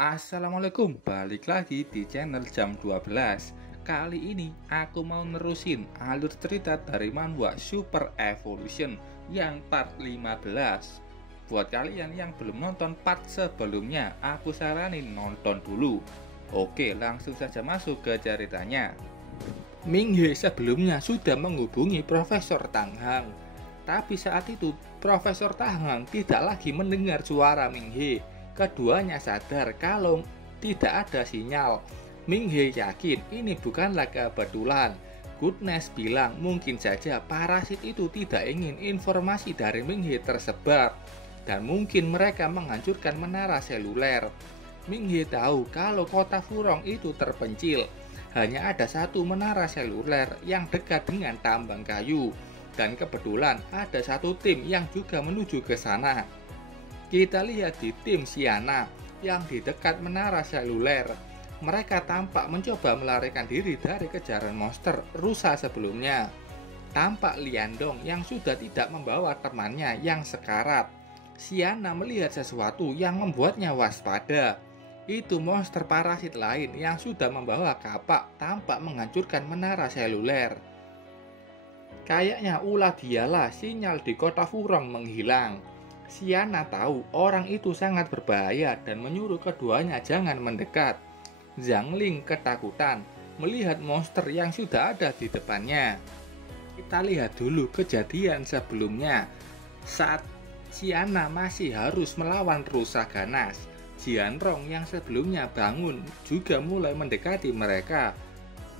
Assalamualaikum, balik lagi di channel jam 12. Kali ini aku mau nerusin alur cerita dari manhwa Super Evolution yang part 15. Buat kalian yang belum nonton part sebelumnya, aku saranin nonton dulu. Oke, langsung saja masuk ke ceritanya. Ming-hye sebelumnya sudah menghubungi Profesor Tang Hang, tapi saat itu Profesor Tang Hang tidak lagi mendengar suara Ming-hye. Keduanya sadar kalau tidak ada sinyal. Ming-hye yakin ini bukanlah kebetulan. Goodness bilang mungkin saja parasit itu tidak ingin informasi dari Ming-hye tersebar, dan mungkin mereka menghancurkan menara seluler. Ming-hye tahu kalau kota Furong itu terpencil. Hanya ada satu menara seluler yang dekat dengan tambang kayu, dan kebetulan ada satu tim yang juga menuju ke sana. Kita lihat di tim Siana yang di dekat menara seluler. Mereka tampak mencoba melarikan diri dari kejaran monster rusa sebelumnya. Tampak Liandong yang sudah tidak membawa temannya yang sekarat. Siana melihat sesuatu yang membuatnya waspada. Itu monster parasit lain yang sudah membawa kapak tampak menghancurkan menara seluler. Kayaknya ulah dialah sinyal di kota Furong menghilang. Siana tahu orang itu sangat berbahaya dan menyuruh keduanya jangan mendekat. Zhang Ling ketakutan melihat monster yang sudah ada di depannya. Kita lihat dulu kejadian sebelumnya. Saat Siana masih harus melawan rusa ganas, Jianrong yang sebelumnya bangun juga mulai mendekati mereka.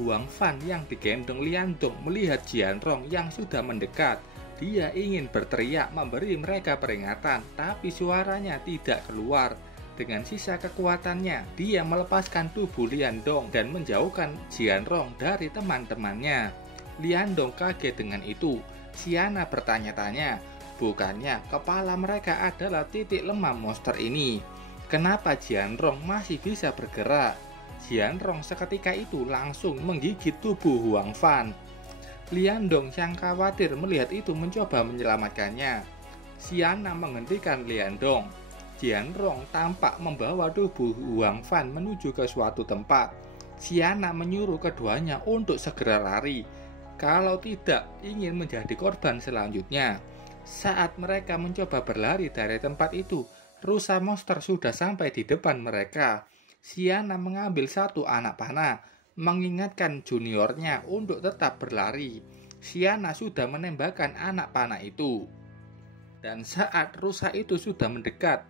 Huang Fan yang digendong Liandong melihat Jianrong yang sudah mendekat. Dia ingin berteriak memberi mereka peringatan, tapi suaranya tidak keluar. Dengan sisa kekuatannya, dia melepaskan tubuh Liandong dan menjauhkan Jianrong dari teman-temannya. Liandong kaget dengan itu. Siana bertanya-tanya, bukannya kepala mereka adalah titik lemah monster ini? Kenapa Jianrong masih bisa bergerak? Jianrong seketika itu langsung menggigit tubuh Huang Fan. Liandong yang khawatir melihat itu mencoba menyelamatkannya. Siana menghentikan Liandong. Jianrong tampak membawa tubuh Huang Fan menuju ke suatu tempat. Siana menyuruh keduanya untuk segera lari, kalau tidak ingin menjadi korban selanjutnya. Saat mereka mencoba berlari dari tempat itu, rusa monster sudah sampai di depan mereka. Siana mengambil satu anak panah, mengingatkan juniornya untuk tetap berlari. Siana sudah menembakkan anak panah itu. Dan saat rusa itu sudah mendekat,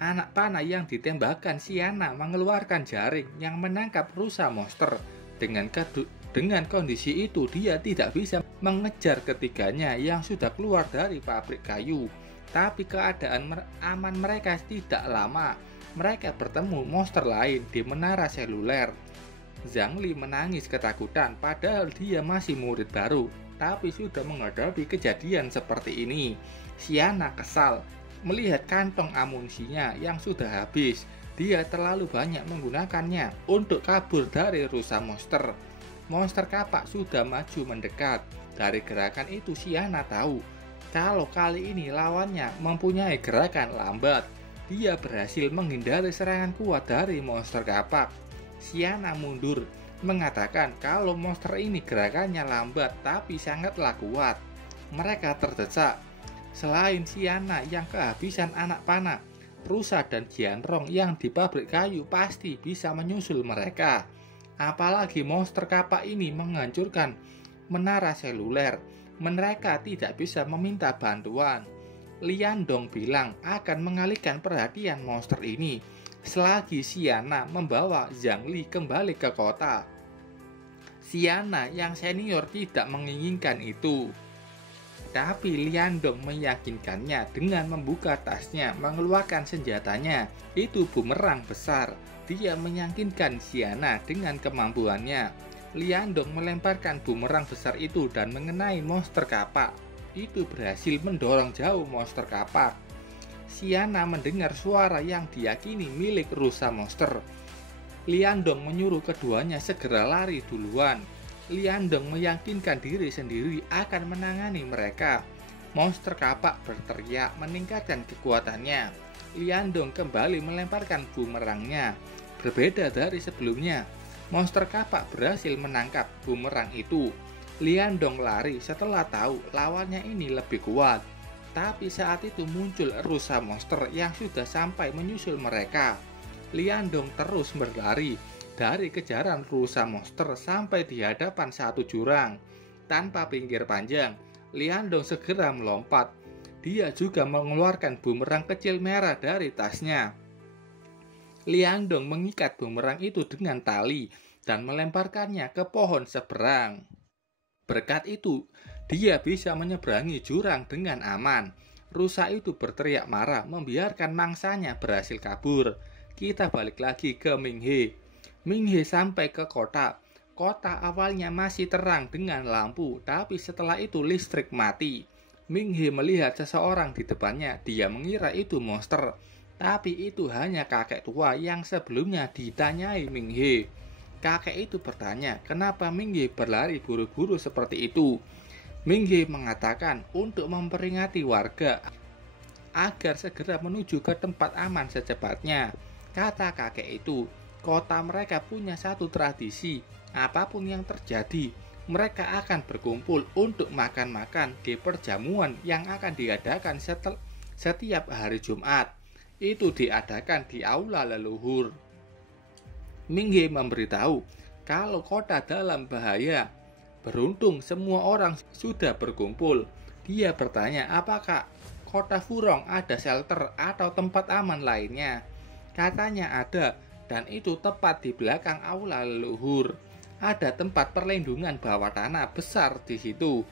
anak panah yang ditembakkan Siana mengeluarkan jaring yang menangkap rusa monster. Dengan kondisi itu dia tidak bisa mengejar ketiganya yang sudah keluar dari pabrik kayu. Tapi keadaan aman mereka tidak lama. Mereka bertemu monster lain di menara seluler. Zhang Li menangis ketakutan padahal dia masih murid baru, tapi sudah menghadapi kejadian seperti ini. Siana kesal melihat kantong amunisinya yang sudah habis. Dia terlalu banyak menggunakannya untuk kabur dari rusa monster. Monster kapak sudah maju mendekat. Dari gerakan itu Siana tahu kalau kali ini lawannya mempunyai gerakan lambat. Dia berhasil menghindari serangan kuat dari monster kapak. Siana mundur, mengatakan kalau monster ini gerakannya lambat tapi sangatlah kuat. Mereka terdesak. Selain Siana yang kehabisan anak panah, rusa dan Jianrong yang di pabrik kayu pasti bisa menyusul mereka. Apalagi monster kapak ini menghancurkan menara seluler. Mereka tidak bisa meminta bantuan. Liandong bilang akan mengalihkan perhatian monster ini selagi Siana membawa Zhang Li kembali ke kota. Siana yang senior tidak menginginkan itu, tapi Liandong meyakinkannya dengan membuka tasnya, mengeluarkan senjatanya. Itu bumerang besar. Dia meyakinkan Siana dengan kemampuannya. Liandong melemparkan bumerang besar itu dan mengenai monster kapak. Itu berhasil mendorong jauh monster kapak. Siana mendengar suara yang diyakini milik rusa monster. Liandong menyuruh keduanya segera lari duluan. Liandong meyakinkan diri sendiri akan menangani mereka. Monster kapak berteriak meningkatkan kekuatannya. Liandong kembali melemparkan bumerangnya. Berbeda dari sebelumnya, monster kapak berhasil menangkap bumerang itu. Liandong lari setelah tahu lawannya ini lebih kuat. Tapi saat itu muncul rusa monster yang sudah sampai menyusul mereka. Liandong terus berlari dari kejaran rusa monster sampai di hadapan satu jurang. Tanpa pinggir panjang, Liandong segera melompat. Dia juga mengeluarkan bumerang kecil merah dari tasnya. Liandong mengikat bumerang itu dengan tali dan melemparkannya ke pohon seberang. Berkat itu, dia bisa menyeberangi jurang dengan aman. Rusa itu berteriak marah membiarkan mangsanya berhasil kabur. Kita balik lagi ke Minghe. Minghe sampai ke kota. Kota awalnya masih terang dengan lampu, tapi setelah itu listrik mati. Minghe melihat seseorang di depannya. Dia mengira itu monster, tapi itu hanya kakek tua yang sebelumnya ditanyai Minghe. Kakek itu bertanya, kenapa Minghe berlari buru-buru seperti itu? Minghe mengatakan untuk memperingati warga agar segera menuju ke tempat aman secepatnya. Kata kakek itu, kota mereka punya satu tradisi. Apapun yang terjadi, mereka akan berkumpul untuk makan-makan di perjamuan yang akan diadakan setiap hari Jumat. Itu diadakan di aula leluhur. Minghe memberitahu kalau kota dalam bahaya. Beruntung semua orang sudah berkumpul. Dia bertanya apakah kota Furong ada shelter atau tempat aman lainnya. Katanya ada, dan itu tepat di belakang aula leluhur. Ada tempat perlindungan bawah tanah besar di situ.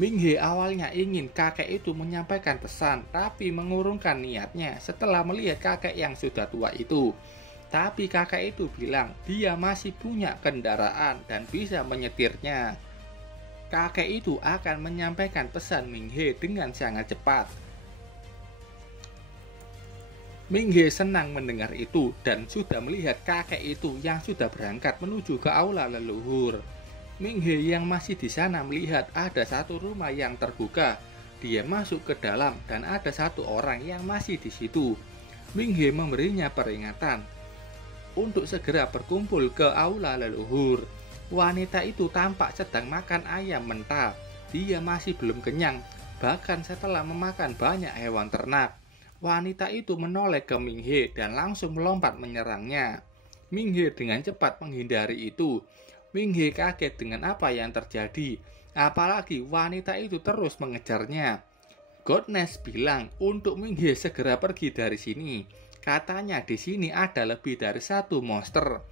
Minghe awalnya ingin kakek itu menyampaikan pesan, tapi mengurungkan niatnya setelah melihat kakek yang sudah tua itu. Tapi kakek itu bilang dia masih punya kendaraan dan bisa menyetirnya. Kakek itu akan menyampaikan pesan Minghe dengan sangat cepat. Minghe senang mendengar itu dan sudah melihat kakek itu yang sudah berangkat menuju ke aula leluhur. Minghe yang masih di sana melihat ada satu rumah yang terbuka. Dia masuk ke dalam dan ada satu orang yang masih di situ. Minghe memberinya peringatan untuk segera berkumpul ke aula leluhur. Wanita itu tampak sedang makan ayam mentah. Dia masih belum kenyang, bahkan setelah memakan banyak hewan ternak. Wanita itu menoleh ke Minghe dan langsung melompat menyerangnya. Minghe dengan cepat menghindari itu. Minghe kaget dengan apa yang terjadi, apalagi wanita itu terus mengejarnya. Godness bilang untuk Minghe segera pergi dari sini. Katanya di sini ada lebih dari satu monster.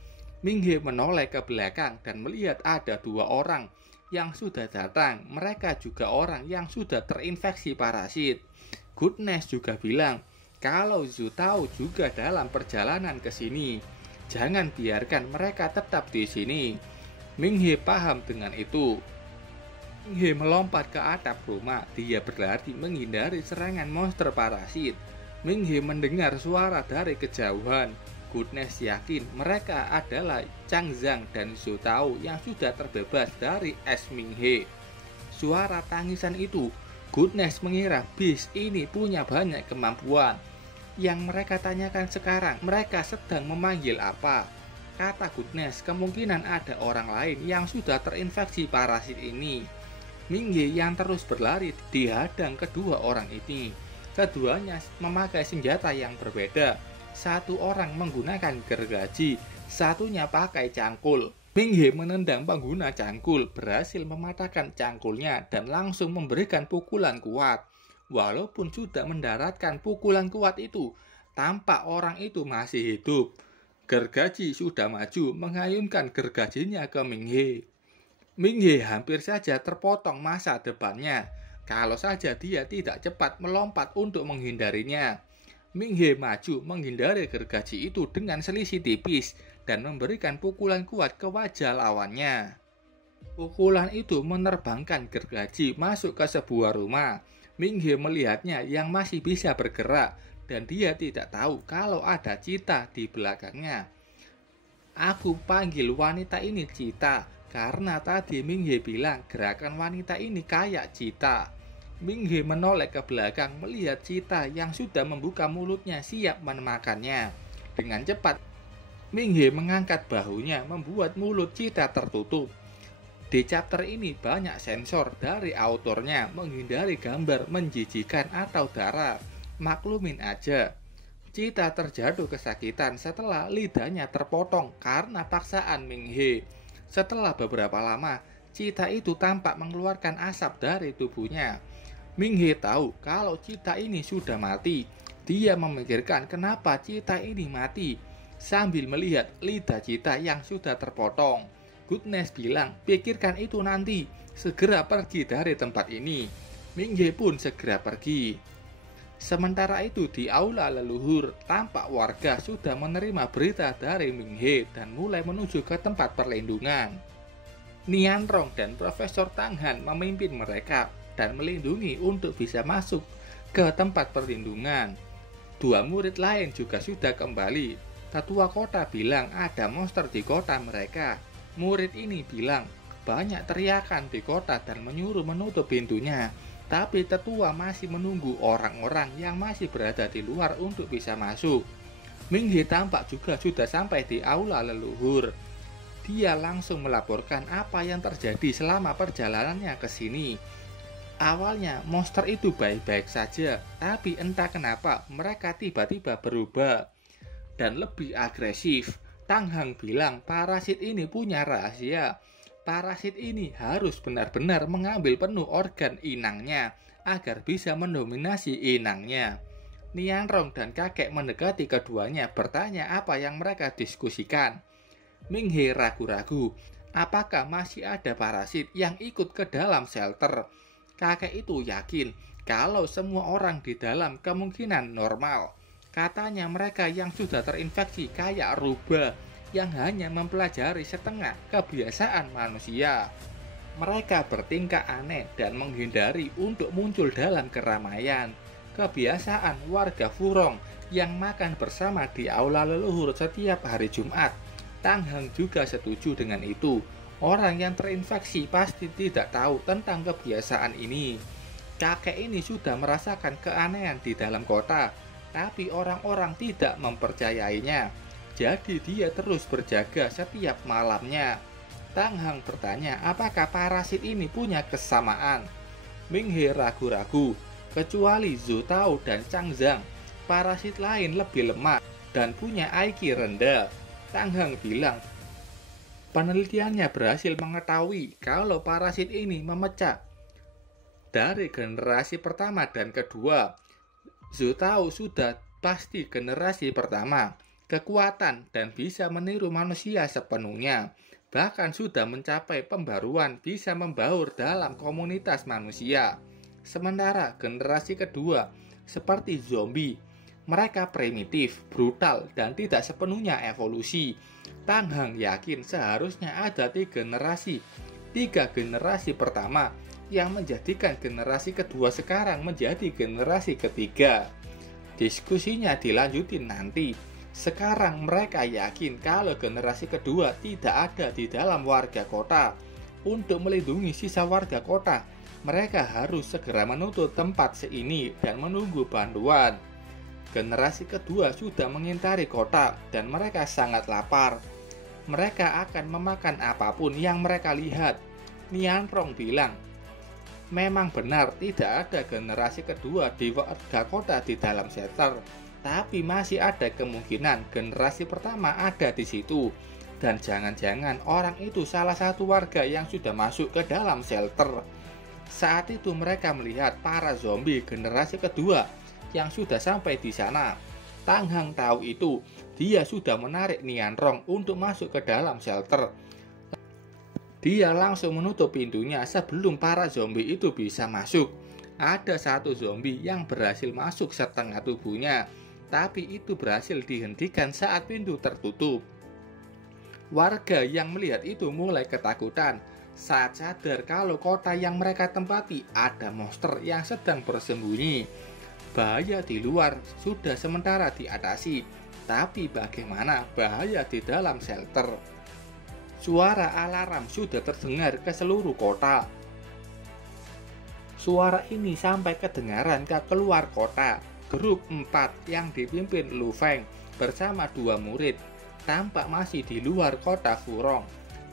Minghe menoleh ke belakang dan melihat ada dua orang yang sudah datang. Mereka juga orang yang sudah terinfeksi parasit. Goodness juga bilang kalau Zhu Tao juga dalam perjalanan ke sini. Jangan biarkan mereka tetap di sini. Minghe paham dengan itu. Minghe melompat ke atap rumah. Dia berlari menghindari serangan monster parasit. Minghe mendengar suara dari kejauhan. Goodness yakin mereka adalah Chang Zhang dan Zhou Tao yang sudah terbebas dari es Minghe. Suara tangisan itu, Goodness mengira bis ini punya banyak kemampuan. Yang mereka tanyakan sekarang, mereka sedang memanggil apa? Kata Goodness, kemungkinan ada orang lain yang sudah terinfeksi parasit ini. Minghe yang terus berlari dihadang kedua orang ini. Keduanya memakai senjata yang berbeda. Satu orang menggunakan gergaji, satunya pakai cangkul. Minghe menendang pengguna cangkul, berhasil mematahkan cangkulnya dan langsung memberikan pukulan kuat. Walaupun sudah mendaratkan pukulan kuat itu, tampak orang itu masih hidup. Gergaji sudah maju mengayunkan gergajinya ke Minghe. Minghe hampir saja terpotong masa depannya. Kalau saja dia tidak cepat melompat untuk menghindarinya. Minghe maju menghindari gergaji itu dengan selisih tipis dan memberikan pukulan kuat ke wajah lawannya. Pukulan itu menerbangkan gergaji masuk ke sebuah rumah. Minghe melihatnya yang masih bisa bergerak dan dia tidak tahu kalau ada Cita di belakangnya. Aku panggil wanita ini Cita karena tadi Minghe bilang gerakan wanita ini kayak Cita. Minghe menoleh ke belakang melihat Cita yang sudah membuka mulutnya siap memakannya. Dengan cepat, Minghe mengangkat bahunya membuat mulut Cita tertutup. Di chapter ini banyak sensor dari autornya menghindari gambar menjijikan atau darah. Maklumin aja. Cita terjatuh kesakitan setelah lidahnya terpotong karena paksaan Minghe. Setelah beberapa lama, Cita itu tampak mengeluarkan asap dari tubuhnya. Minghe tahu kalau Cita ini sudah mati. Dia memikirkan kenapa Cita ini mati sambil melihat lidah Cita yang sudah terpotong. Goodness bilang, pikirkan itu nanti, segera pergi dari tempat ini. Minghe pun segera pergi. Sementara itu di aula leluhur, tampak warga sudah menerima berita dari Minghe dan mulai menuju ke tempat perlindungan. Nianrong dan Profesor Tang Han memimpin mereka dan melindungi untuk bisa masuk ke tempat perlindungan. Dua murid lain juga sudah kembali. Tetua kota bilang ada monster di kota mereka. Murid ini bilang banyak teriakan di kota dan menyuruh menutup pintunya. Tapi tetua masih menunggu orang-orang yang masih berada di luar untuk bisa masuk. Minghe tampak juga sudah sampai di aula leluhur. Dia langsung melaporkan apa yang terjadi selama perjalanannya ke sini. Awalnya monster itu baik-baik saja, tapi entah kenapa mereka tiba-tiba berubah dan lebih agresif. Tang Hang bilang parasit ini punya rahasia. Parasit ini harus benar-benar mengambil penuh organ inangnya agar bisa mendominasi inangnya. Nianrong dan kakek mendekati keduanya bertanya apa yang mereka diskusikan. Minghe ragu-ragu, apakah masih ada parasit yang ikut ke dalam shelter? Kakek itu yakin kalau semua orang di dalam kemungkinan normal. Katanya mereka yang sudah terinfeksi kayak rubah yang hanya mempelajari setengah kebiasaan manusia. Mereka bertingkah aneh dan menghindari untuk muncul dalam keramaian. Kebiasaan warga Furong yang makan bersama di aula leluhur setiap hari Jumat. Tang Hang juga setuju dengan itu. Orang yang terinfeksi pasti tidak tahu tentang kebiasaan ini. Kakek ini sudah merasakan keanehan di dalam kota, tapi orang-orang tidak mempercayainya. Jadi dia terus berjaga setiap malamnya. Tang Hang bertanya apakah parasit ini punya kesamaan. Minghe ragu-ragu, kecuali Zhou Tao dan Chang Zhang. Parasit lain lebih lemah dan punya IQ rendah. Tang Hang bilang, penelitiannya berhasil mengetahui kalau parasit ini memecah dari generasi pertama dan kedua. Zhou Tao sudah pasti generasi pertama, kekuatan dan bisa meniru manusia sepenuhnya. Bahkan sudah mencapai pembaruan bisa membaur dalam komunitas manusia. Sementara generasi kedua seperti zombie, mereka primitif, brutal, dan tidak sepenuhnya evolusi. Tang Hang yakin seharusnya ada 3 generasi. 3 generasi pertama yang menjadikan generasi kedua sekarang menjadi generasi ketiga. Diskusinya dilanjutin nanti. Sekarang mereka yakin kalau generasi kedua tidak ada di dalam warga kota. Untuk melindungi sisa warga kota, mereka harus segera menutup tempat ini dan menunggu bantuan. Generasi kedua sudah mengintari kota dan mereka sangat lapar. Mereka akan memakan apapun yang mereka lihat. Nianrong bilang, memang benar tidak ada generasi kedua di warga kota di dalam shelter, tapi masih ada kemungkinan generasi pertama ada di situ. Dan jangan-jangan orang itu salah satu warga yang sudah masuk ke dalam shelter. Saat itu mereka melihat para zombie generasi kedua yang sudah sampai di sana. Tang Hang tahu itu. Dia sudah menarik Nianrong untuk masuk ke dalam shelter. Dia langsung menutup pintunya sebelum para zombie itu bisa masuk. Ada satu zombie yang berhasil masuk setengah tubuhnya, tapi itu berhasil dihentikan saat pintu tertutup. Warga yang melihat itu mulai ketakutan saat sadar kalau kota yang mereka tempati ada monster yang sedang bersembunyi. Bahaya di luar sudah sementara diatasi, tapi bagaimana bahaya di dalam shelter? Suara alarm sudah terdengar ke seluruh kota. Suara ini sampai kedengaran ke keluar kota. Grup 4 yang dipimpin Lu Feng bersama 2 murid tampak masih di luar kota Furong.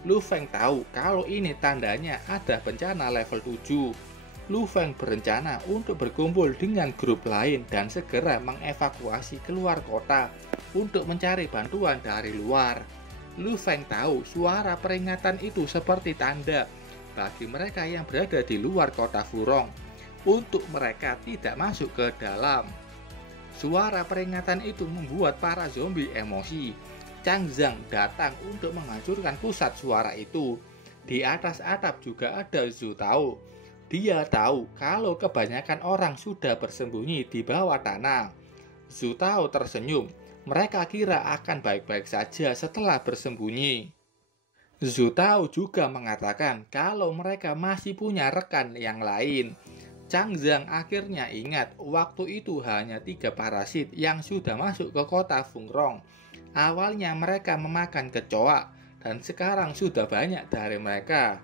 Lu Feng tahu kalau ini tandanya ada bencana level 7. Lu Feng berencana untuk berkumpul dengan grup lain dan segera mengevakuasi keluar kota untuk mencari bantuan dari luar. Lu Feng tahu suara peringatan itu seperti tanda bagi mereka yang berada di luar kota Furong untuk mereka tidak masuk ke dalam. Suara peringatan itu membuat para zombie emosi. Chang Zhang datang untuk menghancurkan pusat suara itu. Di atas atap juga ada Zhu Tao. Dia tahu kalau kebanyakan orang sudah bersembunyi di bawah tanah. Zhu Tao tersenyum. Mereka kira akan baik-baik saja setelah bersembunyi. Zhu Tao juga mengatakan kalau mereka masih punya rekan yang lain. Chang Zhang akhirnya ingat waktu itu hanya 3 parasit yang sudah masuk ke kota Furong. Awalnya mereka memakan kecoa dan sekarang sudah banyak dari mereka.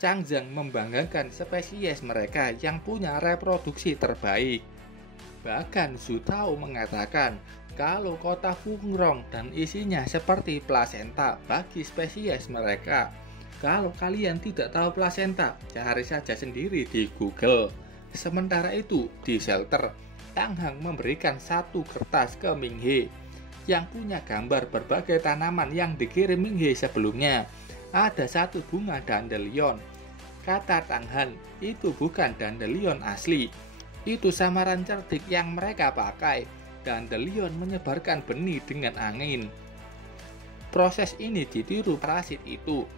Chang Zhang membanggakan spesies mereka yang punya reproduksi terbaik. Bahkan Zhu Tao mengatakan kalau kota Furong dan isinya seperti plasenta bagi spesies mereka. Kalau kalian tidak tahu plasenta, cari saja sendiri di Google. Sementara itu, di shelter, Tang Hang memberikan 1 kertas ke Ming He yang punya gambar berbagai tanaman yang dikirim Ming He sebelumnya. Ada 1 bunga dandelion. Kata Tang Han, itu bukan dandelion asli. Itu samaran cerdik yang mereka pakai. Dandelion menyebarkan benih dengan angin. Proses ini ditiru parasit itu.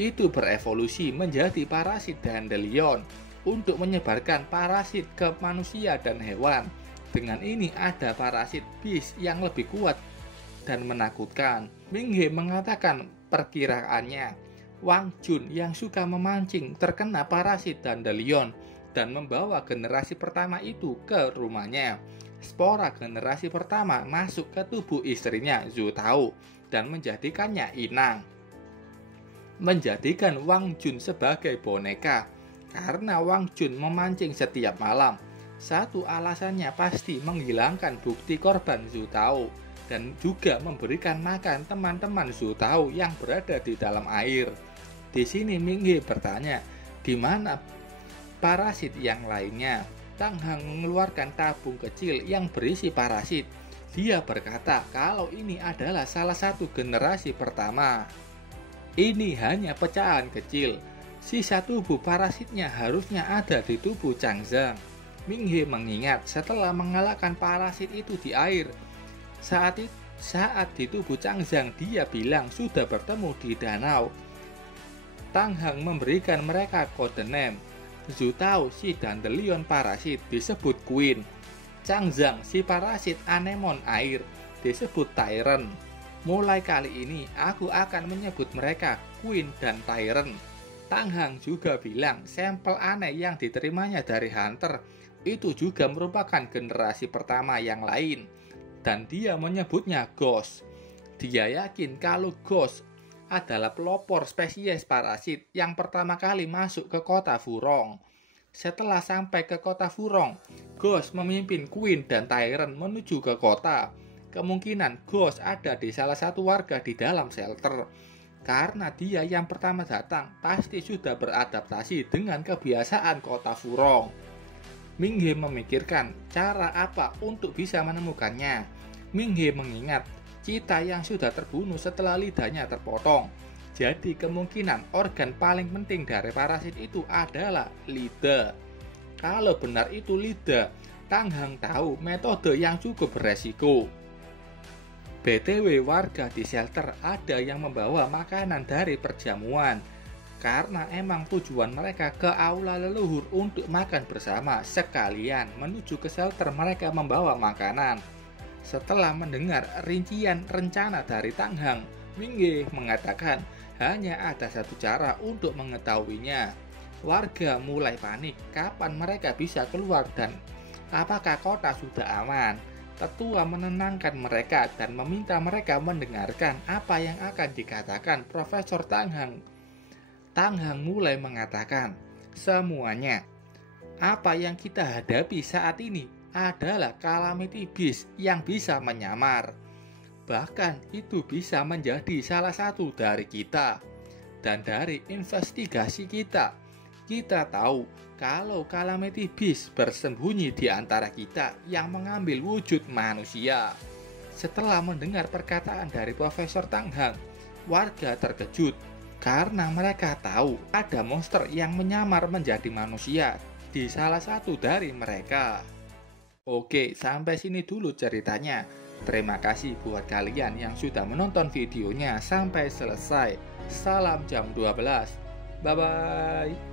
Itu berevolusi menjadi parasit dandelion untuk menyebarkan parasit ke manusia dan hewan. Dengan ini ada parasit bis yang lebih kuat dan menakutkan. Ming He mengatakan perkiraannya Wang Jun yang suka memancing terkena parasit dandelion dan membawa generasi pertama itu ke rumahnya. Spora generasi pertama masuk ke tubuh istrinya Zhu Tao dan menjadikannya inang. Menjadikan Wang Jun sebagai boneka karena Wang Jun memancing setiap malam. Satu alasannya pasti menghilangkan bukti korban Zhu Tao dan juga memberikan makan teman-teman Zhu Tao yang berada di dalam air. Di sini Ming He bertanya, di mana parasit yang lainnya? Tang Hang mengeluarkan tabung kecil yang berisi parasit. Dia berkata kalau ini adalah salah satu generasi pertama. Ini hanya pecahan kecil. Sisa tubuh parasitnya harusnya ada di tubuh Chang Zhang. Ming He mengingat setelah mengalahkan parasit itu di air. Saat di tubuh Chang Zhang dia bilang sudah bertemu di danau. Tang Hang memberikan mereka kode name. Zhu Tao si dandelion parasit disebut Queen. Chang Zhang si parasit anemon air disebut Tyrant. Mulai kali ini aku akan menyebut mereka Queen dan Tyrant. Tang Hang juga bilang sampel aneh yang diterimanya dari Hunter itu juga merupakan generasi pertama yang lain dan dia menyebutnya Ghost. Dia yakin kalau Ghost adalah pelopor spesies parasit yang pertama kali masuk ke kota Furong. Setelah sampai ke kota Furong, Ghost memimpin Queen dan Tyrant menuju ke kota. Kemungkinan Ghost ada di salah satu warga di dalam shelter. Karena dia yang pertama datang, pasti sudah beradaptasi dengan kebiasaan kota Furong. Ming He memikirkan cara apa untuk bisa menemukannya. Ming He mengingat Cita yang sudah terbunuh setelah lidahnya terpotong. Jadi kemungkinan organ paling penting dari parasit itu adalah lidah. Kalau benar itu lidah, Tang Hang tahu metode yang cukup beresiko. BTW warga di shelter ada yang membawa makanan dari perjamuan. Karena emang tujuan mereka ke aula leluhur untuk makan bersama, sekalian menuju ke shelter mereka membawa makanan. Setelah mendengar rincian rencana dari Tang Hang, Ming He mengatakan hanya ada satu cara untuk mengetahuinya. Warga mulai panik kapan mereka bisa keluar dan apakah kota sudah aman. Tetua menenangkan mereka dan meminta mereka mendengarkan apa yang akan dikatakan Profesor Tang Hang. Tang Hang mulai mengatakan, semuanya Apa yang kita hadapi saat ini adalah calamity beast yang bisa menyamar. Bahkan itu bisa menjadi salah satu dari kita. Dan dari investigasi kita tahu kalau calamity beast bersembunyi di antara kita yang mengambil wujud manusia. Setelah mendengar perkataan dari Profesor Tang Hang, warga terkejut karena mereka tahu ada monster yang menyamar menjadi manusia di salah satu dari mereka. Oke, sampai sini dulu ceritanya. Terima kasih buat kalian yang sudah menonton videonya sampai selesai. Salam jam 12. Bye-bye.